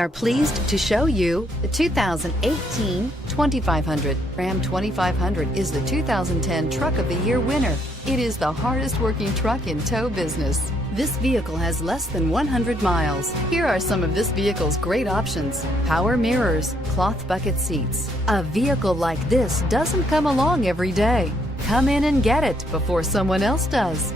are pleased to show you the 2018 2500. Ram 2500 is the 2010 Truck of the Year winner. It is the hardest working truck in tow business. This vehicle has less than 100 miles. Here are some of this vehicle's great options: power mirrors, cloth bucket seats. A vehicle like this doesn't come along every day. Come in and get it before someone else does.